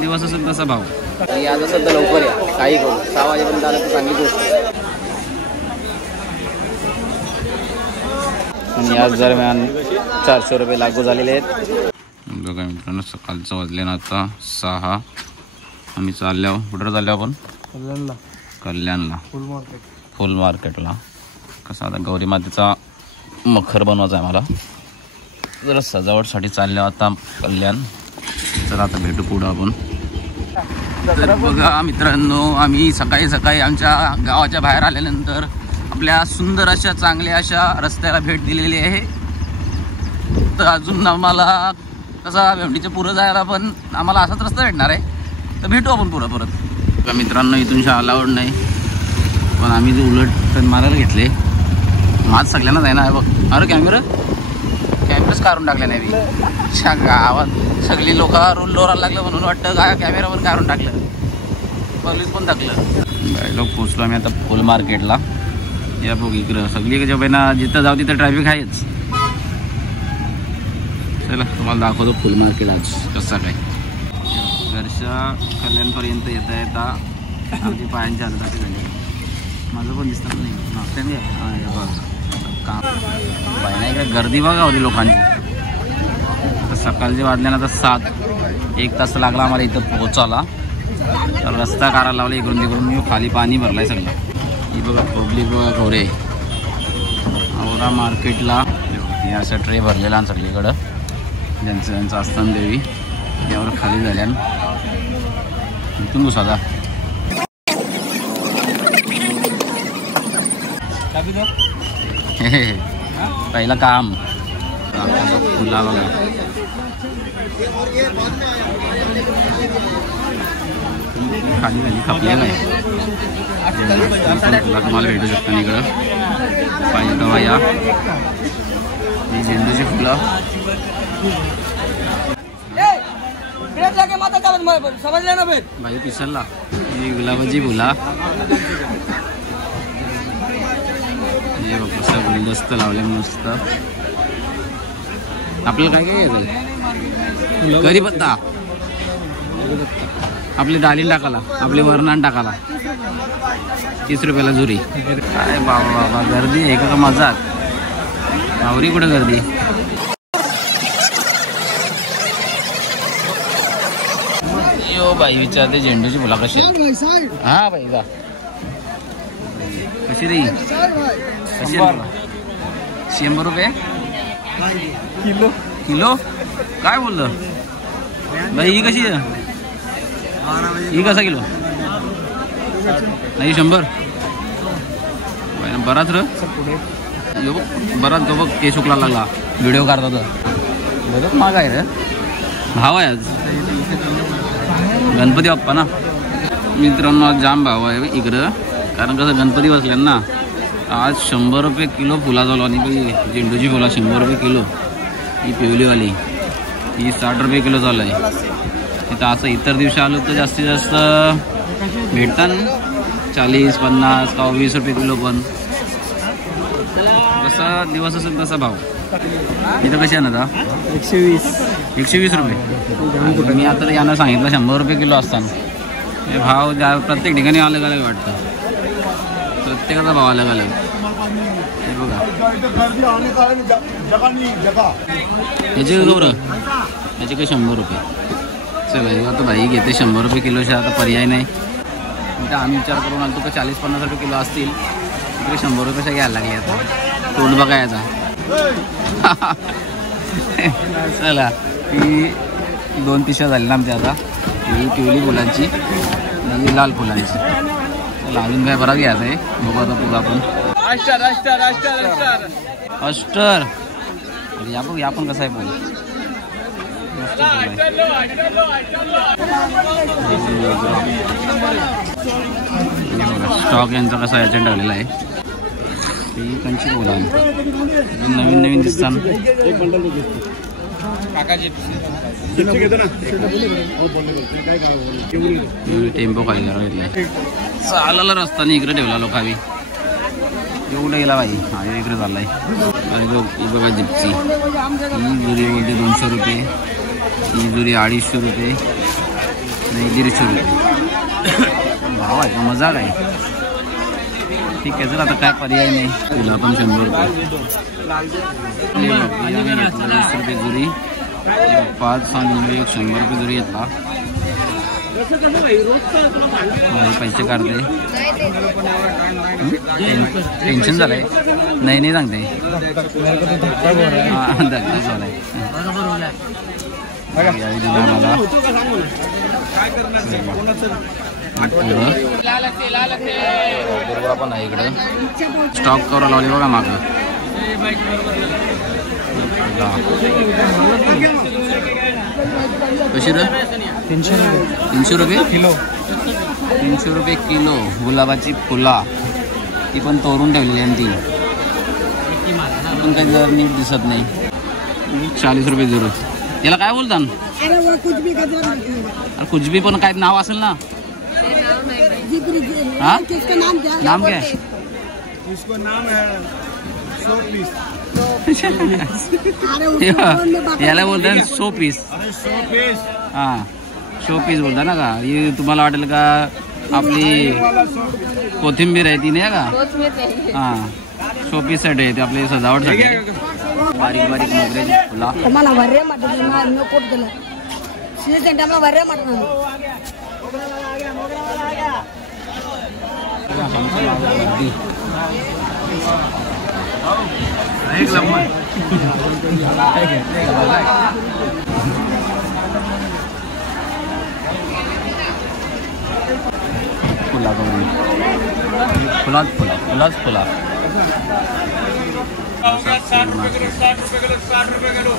दिवस असेल तसा भाव. आज सध्या लवकर या, काही करू 6 वाजेपर्यंत आलं तर चांगली गोष्ट. आणि आज दरम्यान 400 रुपये लागू झालेले आहेत. बघा मित्रांनो, सकाळचं वाजले ना आता 6. आम्ही चाललो. कुठं चाललो आपण? कल्याणला फुल मार्केटला. कसं आता गौरी मातेचा मखर बनवायचा आहे मला, जरा सजावटसाठी चाललो आता कल्याण. चला आता भेटू पुढं आपण. तर बघा मित्रांनो, आम्ही सकाळी सकाळी आमच्या गावाच्या बाहेर आल्यानंतर आपल्या सुंदर अशा चांगल्या अशा रस्त्याला भेट दिलेली आहे. तर अजून आम्हाला कसा भेंडीच्या पुढं जायला पण आम्हाला असाच रस्ता भेटणार आहे, तर भेटू आपण पुढं परत. मित्रांनो, इथून शाळा अलाउड नाही, पण आम्ही जे उलट टर्न मारायला घेतले. माझ सगळ्यांनाच आहे ना बघ. अरे कॅमेराच काढून टाकले नाही मी. गावात सगळी लोक रोल लोरायला लागलं म्हणून वाटतं काय कॅमेरावर काढून टाकलं, पोलीस पण टाकलं. लोक पोचलो आम्ही आता फुल मार्केटला. या बघ इकडं सगळी पहिला जिथं जाऊ तिथं ट्रॅफिक आहेच. चला तुम्हाला दाखवतो फुल मार्केट आज कसा काय. घरच्या कल्याणपर्यंत येता येता आमची पायांची हालत झाली. माझं पण दिसतात नाही मागच्याने काम पाय नाही का. गर्दी बघा होती लोकांची. तर सकाळचे वाजल्यानं आता 7. 1 तास लागला आम्हाला इथं पोहोचायला. तर रस्ता काढायला लावला इकडून तिकडून. मी खाली पाणी भरलाय सगळं. ही बघा पब्लिक बघा खोरे औरा मार्केटला. हे असं ट्रे भरलेला आणि सगळीकडं ज्यांचं असताना देवी यावर खाली झाल्या. इथून घुसादा पहिलं काम फुला बघा. खाली खाली खपलेलं आहे. तुम्हाला भेटू शकता इकडं पाहिजे तेव्हा या. ही झेंडूची फुलं. भाई पिसलला ही गुलाबाची फुला. हे बघ कसं गुलदस्त लावले मस्त. आपल्याला काय काय येतं? कढीपत्ता, आपली डाळी टाकाला, आपली वरणान टाकाला. 30 रुपयाला जुरी. काय बाबा गर्दी आहे का मजाक. आवरी कुठं गर्दी. यो बाई विचारते झेंडूची फुला कशी. हा बाई जा कशी रे. 100 रुपये किलो. काय बोललं बाई. ही कशी आहे? ही कसा किलो नाही 100. बराच र बराच तो बघ केस उकला लागला. व्हिडिओ काढता तर बरंच महाग आहे रे. भाव आहे आज गणपती बाप्पा ना मित्रांनो. आज जाम भाव आहे इकडं, कारण कसं गणपती बसल्या ना. आज 100 रुपये किलो फुला झालो. आणि झेंडूची फुला 100 रुपये किलो. ही पिवलीवाली ही 60 रुपये किलो झालं आहे इथं. असं इतर दिवशी आलो तर जास्तीत जास्त भेटतात 40, 50 का 20 रुपये किलो. पण जसा दिवस असेल तसा भाव. इथं कशी आहे ना आता 120 रुपये. मी आता यांना सांगितलं 100 रुपये किलो असताना. हे भाव प्रत्येक ठिकाणी अलग अलग वाटतं. प्रत्येकाचा भाव अलग अलग. हे बघा याचे गौर याचे काही 100 रुपये. चला आता भाई घेते 100 रुपये किलोच्या. आता पर्याय नाही. इथं आम्ही विचार करून आलो का 40-50 रुपये किलो असतील. इकडे 100 रुपयाच्या घ्यायला लागले. आता तोंड बघायचा. चला ही 2 पिशव्या झाली ना आमच्या. आता ही पिवली फुलांची आणि लाल फुलांची. चला अजून काय बराच घ्यायचं आहे. बघू आता पुढं आपण. अस्टर या पण कसं आहे पण स्टॉक यांचा कसा याच्यात टाकलेला आहे. ही कंची बोला नवीन नवीन दिसतात. टेम्पो खाली घेतलाय. चालायला रस्ता नाही इकडे ठेवला लोकांनी. एवढं गेला बाई. हा इकडे चाललाय. ही बघा जिप्सी. ही जुरी बोलते 200 रुपये. ही जुरी 250 रुपये. नाही 150 रुपये भाव आहे का मजा काय. ठीक आहे, चल आता काय पर्याय नाही. तुला पण 100 रुपये. 20 रुपये जुरी, 5 आणि 100 रुपये जुरी घेतला. पैसे काढते. टेन्शन झालंय. नाही सांगते. धक्का झालाय. मला पण आहे इकडं. स्टॉक कवर लावले बघा मागं. कशी रे? 300 रुपये किलो. 300 रुपये किलो गुलाबाची फुला. ती पण तोरून ठेवलेली आहे. ती पण काही जर नीट दिसत नाही. 40 रुपये जरूर. याला काय बोलता? कुछ भी पण काय नाव असेल ना. हाँ? नाम क्या है? इसको नाम है शोपीस. याला बोलतात 100 पीस. हां, 100 पीस बोलता ना का. हे तुम्हाला वाटेल का आपली कोथिंबीर आहे ती नाही का. हां, 100 पीससाठी आहे ते आपली सजावटसाठी. बारीक बारीक मोगऱ्याची फुला. फुलाच फुला. 60 रुपये किलो.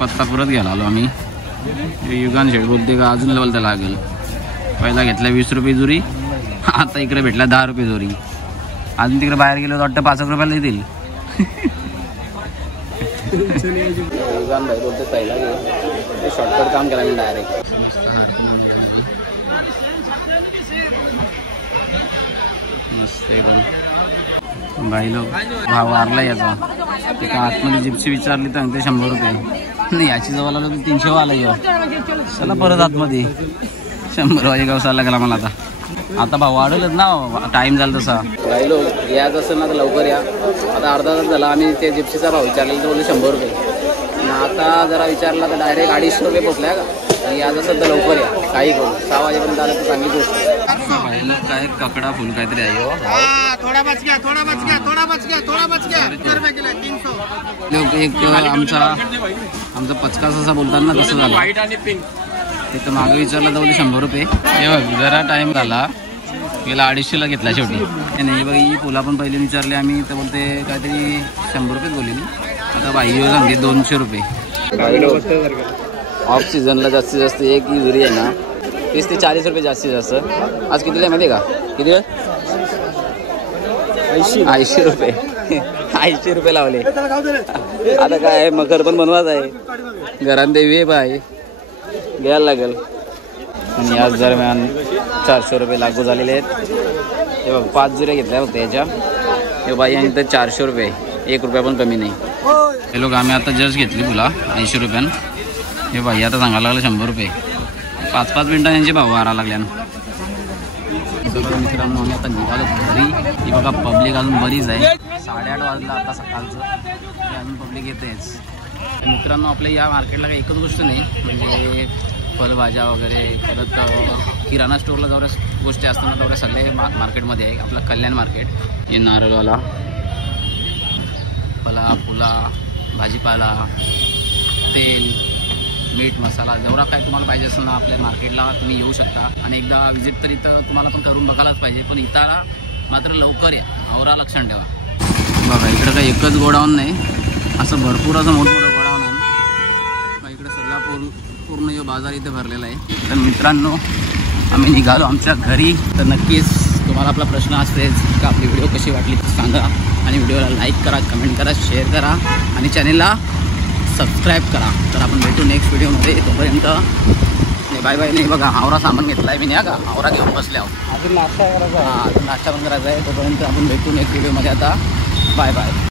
पत्ता परत घ्यायला आलो आम्ही. युगान शेठ बोलते का अजून लेवल त्याला लागेल. पहिला घेतला 20 रुपये जुरी. आता इकडे भेटला 10 रुपये जुरी. अजून तिकडे बाहेर गेलो तर वाटतं 5 रुपयाला देतील. युगान भाई बोलते पहिला शॉर्टकट काम केला मी डायरेक्ट. भाई लोक भाव वारला याचा. एका आतमध्ये जिप्सी विचारली तर ते 100 रुपये. नाही याची जवळ आलं तर 300 आला. चला परत आतमध्ये 100 वाजे गावसाला लागला मला. आता भाव वाढवलंच ना. टाइम झाला तसा. काही लोक याच असेल ना तर लवकर या. आता अर्धा तास झाला आम्ही ते जिप्सीचा भाव विचारलेला तर बोलले 100 रुपये. आता जरा विचारला तर डायरेक्ट 250 रुपये पोचलाय का. आणि आज असेल तर लवकर या. काही करू 6 वाजेपर्यंत आलं तर चांगली गोष्ट. काय ककडा फुल काहीतरी आहे. थोड़ा बच गया. एक आमचा पचकास असा बोलताना तसं झालं. एक मागं विचारला तर 100 रुपये. हे बघ जरा टाइम झाला गेला 250ला घेतला शेवटी. नाही बघ ही फुला पण पहिले विचारले आम्ही तर बोलते काहीतरी 100 रुपये बोललेली. आता बाई सांगते 200 रुपये. ऑफ सीझनला जास्तीत जास्त एक जुरी आहे ना 30 ते 40 रुपये जास्तीत जास्त. आज कितीला आहे माहिती आहे का? किती वेळ? 80 रुपये. 80 रुपये लावले. आता काय मकर पण बनवाच आहे. घरात देवी आहे बाय घ्यायला लागेल. आणि आज दरम्यान 400 रुपये लागू झालेले आहेत. हे बघ 5 जुऱ्या घेतल्या फक्त याच्या. हे बाई आणि तर 400 रुपये. 1 रुपया पण कमी नाही. हे लोक आम्ही आता जस्ट घेतली तुला 80 रुपयानं. हे बाई आता सांगायला लागलं 100 रुपये. 5-5 मिनिटांनी यांचे भाव वारा लागल्या. मित्रांनो आम्ही आता निघालो घरी. ही बघा पब्लिक अजून बरीच आहे. 8:30 वाजला आता सकाळचं. अजून पब्लिक येतेच. मित्रांनो आपल्या या मार्केटला काही एकच गोष्ट नाही म्हणजे फळभाज्या वगैरे परत किराणा स्टोअरला जेवढ्या गोष्टी असतात तेवढ्या सगळ्या मार्केटमध्ये आहे. आपला कल्याण मार्केट. हे नारळवाला फला फुला भाजीपाला तेल मीठ मसाला जेवढा काय तुम्हाला पाहिजे असेल ना आपल्या मार्केटला तुम्ही येऊ शकता. आणि एकदा विजिट तर इथं तुम्हाला पण करून बघायलाच पाहिजे. पण इथं मात्र लवकर या. आवरा लक्षात ठेवा. बघा इकडं काही एकच गोडाऊन नाही असं भरपूर असं मोठमोठं गोडाऊन आहे. इकडे सगळा पूर्ण जो बाजार इथे भरलेला आहे. तर मित्रांनो आम्ही निघालो आमच्या घरी. तर नक्कीच तुम्हाला आपला प्रश्न असतेच का आपली व्हिडिओ कशी वाटली ते सांगा. आणि व्हिडिओला लाईक करा, कमेंट करा, शेअर करा आणि चॅनेलला सबस्क्राईब करा. तर आपण भेटू नेक्स्ट व्हिडिओमध्ये. तोपर्यंत बाय बाय नाही बघा, आवरा सामान घेतलाय मी नाही का, आवरा घेऊन बसले आहोत. अजून नाश्ता करायचा हां, नाश्ता पण करायचा आहे. तोपर्यंत आपण भेटून एक व्हिडिओमध्ये आता. Bye bye.